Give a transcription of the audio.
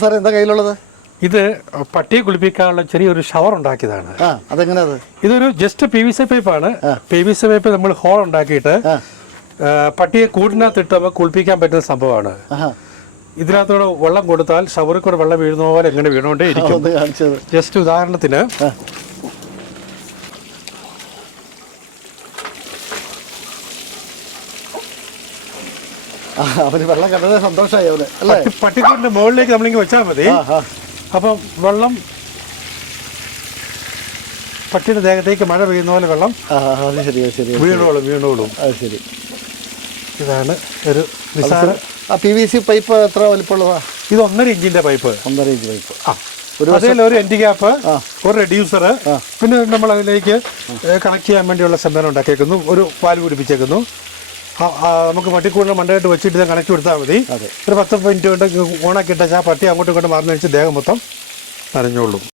സാറേ എന്താ കയ്യിലുള്ളത്? ഇത് പട്ടിയെ കുളിപ്പിക്കാനുള്ള ചെറിയൊരു ഷവർ ഉണ്ടാക്കിയതാണ്. അതെങ്ങനെയത്? ഇതൊരു ജസ്റ്റ് PVC പൈപ്പാണ്. PVC പൈപ്പ് നമ്മൾ ഹോൾ ഉണ്ടാക്കിയിട്ട് പട്ടിയെ കൂടിനകത്തിട്ട് നമുക്ക് കുളിപ്പിക്കാൻ പറ്റുന്ന സംഭവമാണ്. ഇതിനകത്തോടെ വെള്ളം കൊടുത്താൽ ഷവറിൽ കൂടെ വെള്ളം വീഴുന്ന പോലെ എങ്ങനെ വീണോണ്ടേ ഇരിക്കും. ജസ്റ്റ് ഉദാഹരണത്തിന് അവന് വെള്ളം കണ്ടത് സന്തോഷമായി അവന് അല്ലേ? പട്ടിക്കൂടിന്റെ മുകളിലേക്ക് നമ്മളിങ്ങനെ വെച്ചാൽ മതി. അപ്പം വെള്ളം പട്ടിയുടെ ദേഹത്തേക്ക് മഴ പെയ്യുന്ന പോലെ വെള്ളം വീണോളും. അത് ശരി. ഇതാണ് ഒരു നിസാര PVC പൈപ്പ്. എത്ര വലിപ്പമുള്ളതാ ഇത്? 1.5 ഇഞ്ചിന്റെ പൈപ്പ്. 1.5 inch pipe. അതിലൊരു എൻഡ് ക്യാപ്പ്, ഒരു റെഡ്യൂസർ, പിന്നെ നമ്മൾ അതിലേക്ക് കണക്ട് ചെയ്യാൻ വേണ്ടിയുള്ള സംവിധാനം ഉണ്ടാക്കിയേക്കുന്നു. ഒരു പാല് പിടിപ്പിച്ചേക്കുന്നു. നമുക്ക് പട്ടിക്കൂടിന് മണ്ടയായിട്ട് വെച്ചിട്ട് കണക്ട് കൊടുത്താൽ മതി. ഒരു 10 മിനിറ്റ് കൊണ്ട് ഓണാക്കി ഇട്ടാൽ ആ പട്ടി അങ്ങോട്ടും ഇങ്ങോട്ടും മാറുന്ന വെച്ച് ദേഹം മൊത്തം നനഞ്ഞോളും.